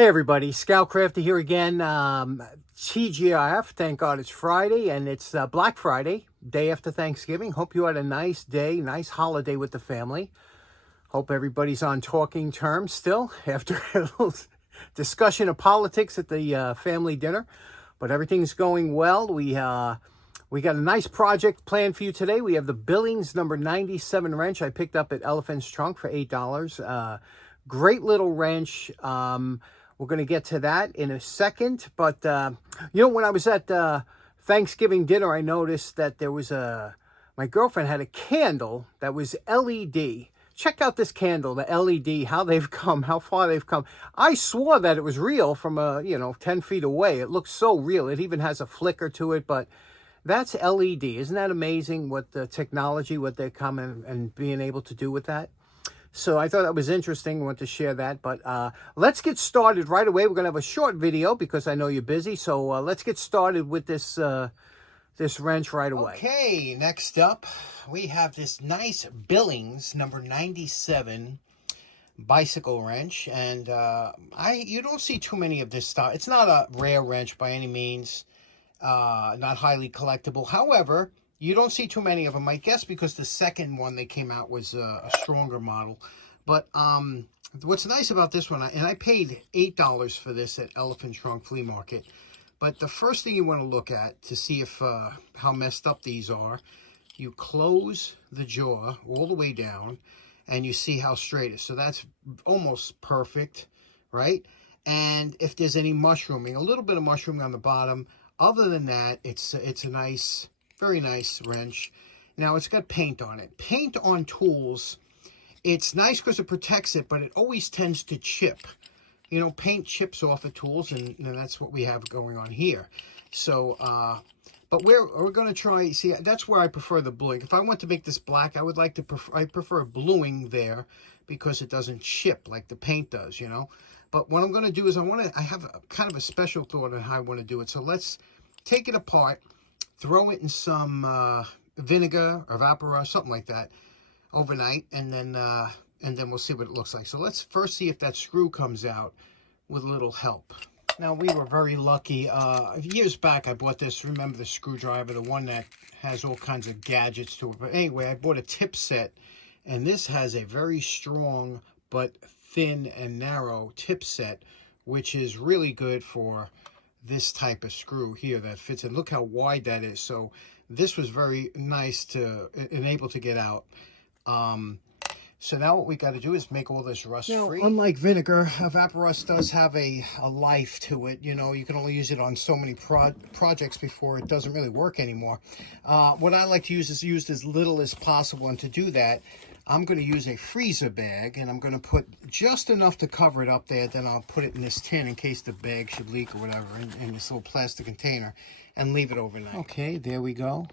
Hey everybody, Scoutcrafter here again. TGIF, thank God it's Friday, and it's Black Friday, day after Thanksgiving. Hope you had a nice day, nice holiday with the family. Hope everybody's on talking terms still after a little discussion of politics at the family dinner. But everything's going well. We got a nice project planned for you today. We have the Billings number 97 wrench I picked up at Elephant's Trunk for $8. Great little wrench. We're going to get to that in a second. But, when I was at Thanksgiving dinner, I noticed that there was my girlfriend had a candle that was LED. Check out this candle, the LED, how far they've come. I swore that it was real from, 10 feet away. It looks so real. It even has a flicker to it, but that's LED. Isn't that amazing what the technology, what they're coming and being able to do with that? So I thought that was interesting. I want to share that. But let's get started right away. We're going to have a short video because I know you're busy. So let's get started with this this wrench right away. Okay, next up, we have this nice Billings number 97 bicycle wrench. And you don't see too many of this stuff. It's not a rare wrench by any means. Not highly collectible. However, you don't see too many of them, I guess, because the second one they came out was a stronger model. But what's nice about this one, and I paid $8 for this at Elephant Trunk Flea Market. But the first thing you want to look at to see if how messed up these are, you close the jaw all the way down, and you see how straight it is. So that's almost perfect, right? And if there's any mushrooming, a little bit of mushrooming on the bottom. Other than that, it's a nice, very nice wrench. Now, it's got paint on it. Paint on tools, it's nice because it protects it, but it always tends to chip. You know, paint chips off of tools, and that's what we have going on here. So, but we're going to try, see, that's where I prefer the bluing. If I want to make this black, I prefer bluing there because it doesn't chip like the paint does, you know. But what I'm going to do is I have kind of a special thought on how I want to do it. So let's take it apart, throw it in some vinegar or vapor, something like that, overnight, and then we'll see what it looks like. So let's first see if that screw comes out with a little help. Now, we were very lucky. Years back, I bought this. Remember the screwdriver, the one that has all kinds of gadgets to it. But anyway, I bought a tip set, and this has a very strong but thin and narrow tip set, which is really good for this type of screw here that fits in. Look how wide that is. So this was very nice to enable to get out. So now what we got to do is make all this rust free. Now, unlike vinegar, Vaporust does have a life to it. You know, you can only use it on so many projects before it doesn't really work anymore. What I like to use is use as little as possible, and to do that, I'm going to use a freezer bag, and I'm going to put just enough to cover it up there. Then I'll put it in this tin in case the bag should leak or whatever, in this little plastic container, and leave it overnight. Okay, there we go.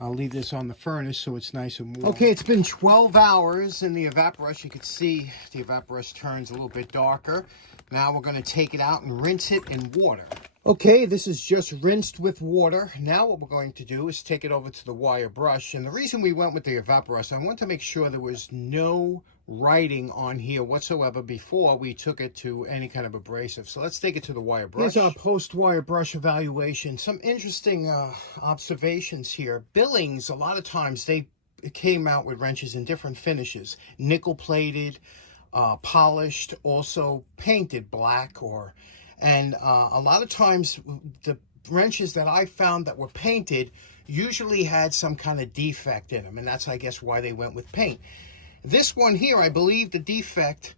I'll leave this on the furnace so it's nice and warm. Okay, it's been 12 hours in the evaporust. You can see the evaporust turns a little bit darker. Now we're going to take it out and rinse it in water. Okay, this is just rinsed with water. Now what we're going to do is take it over to the wire brush. And the reason we went with the evaporust, I want to make sure there was no writing on here whatsoever before we took it to any kind of abrasive. So let's take it to the wire brush. Here's our post-wire brush evaluation. Some interesting observations here. Billings, a lot of times they came out with wrenches in different finishes. Nickel-plated, polished, also painted black, and a lot of times the wrenches that I found that were painted usually had some kind of defect in them, and that's, I guess, why they went with paint. This one here, I believe the defect,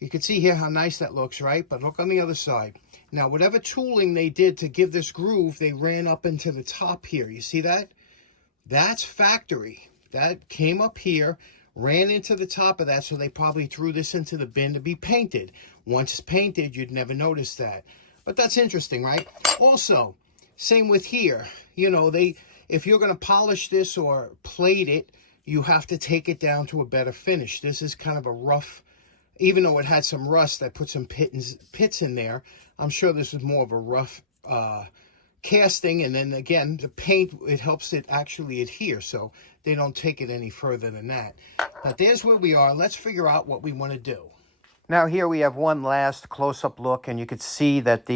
you can see here how nice that looks, right? But look on the other side. Now, whatever tooling they did to give this groove, they ran up into the top here. You see that? That's factory. That came up here, ran into the top of that, so they probably threw this into the bin to be painted. Once it's painted, you'd never notice that. But that's interesting, right? Also, same with here. You know, if you're going to polish this or plate it, you have to take it down to a better finish. This is kind of a rough, even though it had some rust, I put some pits in there. I'm sure this is more of a rough casting, and then again, the paint, it helps it actually adhere, so they don't take it any further than that. But there's where we are. Let's figure out what we want to do. Now here we have one last close-up look, and you could see that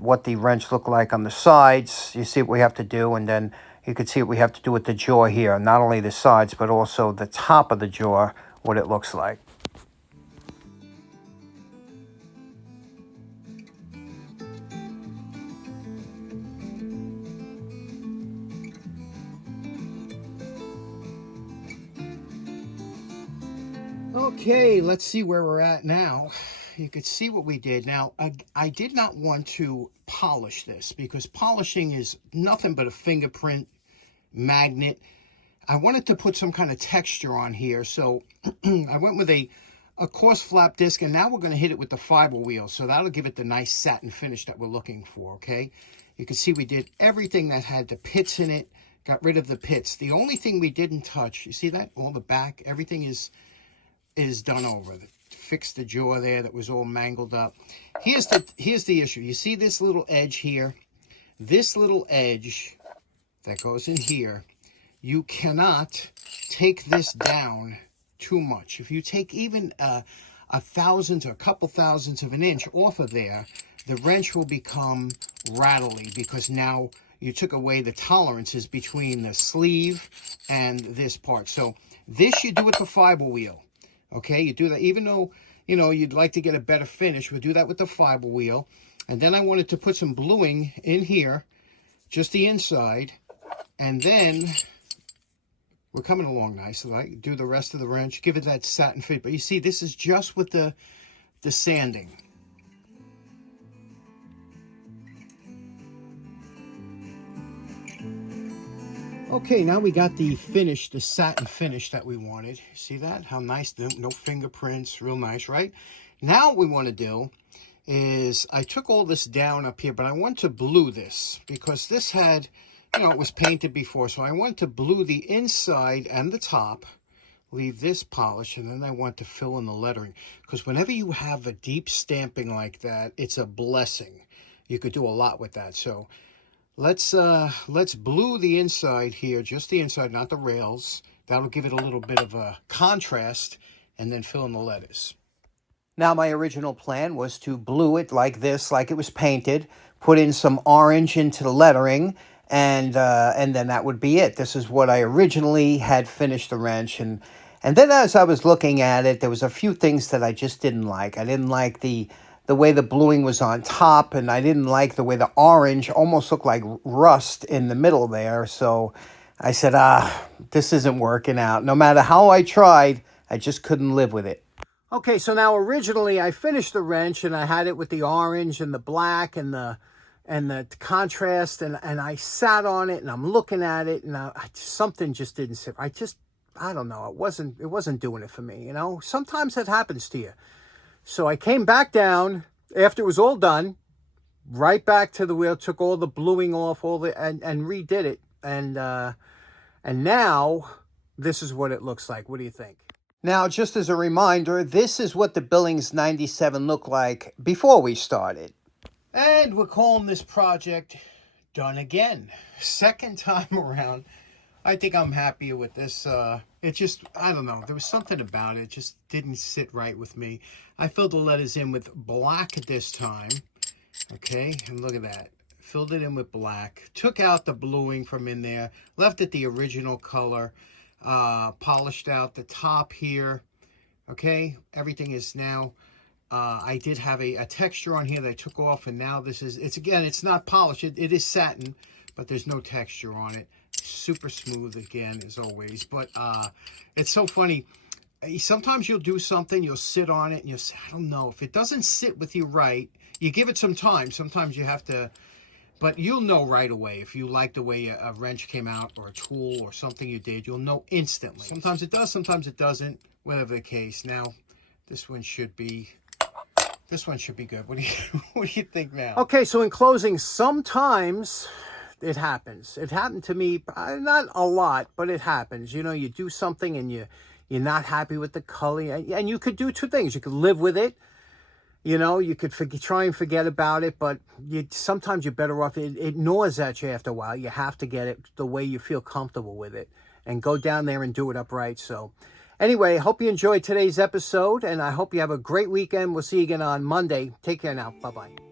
what the wrench looked like on the sides. You see what we have to do, and then you could see what we have to do with the jaw here. Not only the sides, but also the top of the jaw, what it looks like. Okay, let's see where we're at now. You could see what we did. Now, I did not want to polish this because polishing is nothing but a fingerprint magnet. I wanted to put some kind of texture on here, so I went with a coarse flap disc, and now we're going to hit it with the fiber wheel, so that'll give it the nice satin finish that we're looking for, okay? You can see we did everything that had the pits in it, got rid of the pits. The only thing we didn't touch, you see that? All the back, everything is done over. Fixed the jaw there that was all mangled up. Here's the issue. You see this little edge here? This little edge that goes in here, you cannot take this down too much. If you take even a thousandth or a couple thousandths of an inch off of there, the wrench will become rattly because now you took away the tolerances between the sleeve and this part. So this you do with the fiber wheel. Okay, you do that, even though, you know, you'd like to get a better finish, we'll do that with the fiber wheel. And then I wanted to put some bluing in here, just the inside, and then we're coming along nice. So I do the rest of the wrench, give it that satin fit. But you see, this is just with the sanding. Okay, now we got the finish, the satin finish that we wanted. See that? How nice, no fingerprints, real nice, right? Now what we want to do is, I took all this down up here, but I want to blue this because this had, you know, it was painted before. So I want to blue the inside and the top, leave this polished, and then I want to fill in the lettering. Because whenever you have a deep stamping like that, it's a blessing. You could do a lot with that. So let's blue the inside here, just the inside, not the rails. That'll give it a little bit of a contrast, and then fill in the letters. Now, my original plan was to blue it like this, like it was painted, put in some orange into the lettering, and then that would be it. This is what I originally had finished the wrench, and then as I was looking at it, there was a few things that I just didn't like. I didn't like the way the bluing was on top, and I didn't like the way the orange almost looked like rust in the middle there. So I said, this isn't working out. No matter how I tried, I just couldn't live with it. Okay, so now originally I finished the wrench, and I had it with the orange and the black and the contrast, and I sat on it, and I'm looking at it, and something just didn't sit. I don't know. It wasn't doing it for me, you know? Sometimes that happens to you. So I came back down after it was all done, right back to the wheel, took all the bluing off, and redid it. And now this is what it looks like. What do you think? Now, just as a reminder, this is what the Billings 97 looked like before we started. And we're calling this project done again. Second time around. I think I'm happier with this. It just, I don't know, there was something about it. It just didn't sit right with me. I filled the letters in with black this time. Okay, and look at that. Filled it in with black. Took out the bluing from in there. Left it the original color. Polished out the top here. Okay, everything is now, I did have a texture on here that I took off, and now this is, it's not polished. It is satin, but there's no texture on it. Super smooth again, as always. But it's so funny. Sometimes you'll do something, you'll sit on it, and you'll say, I don't know. If it doesn't sit with you right, you give it some time. Sometimes you have to, but you'll know right away. If you like the way a wrench came out, or a tool, or something you did, you'll know instantly. Sometimes it does, sometimes it doesn't, whatever the case. Now, this one should be good. What do you think now? Okay, so in closing, sometimes it happens. It happened to me, not a lot, but it happens. You know, you do something and you're not happy with the color, and you could do two things. You could live with it. You know, you could try and forget about it, but sometimes you're better off. It gnaws at you after a while. You have to get it the way you feel comfortable with it, and go down there and do it upright. So Anyway, hope you enjoyed today's episode, and I hope you have a great weekend. We'll see you again on Monday. Take care now. Bye-bye.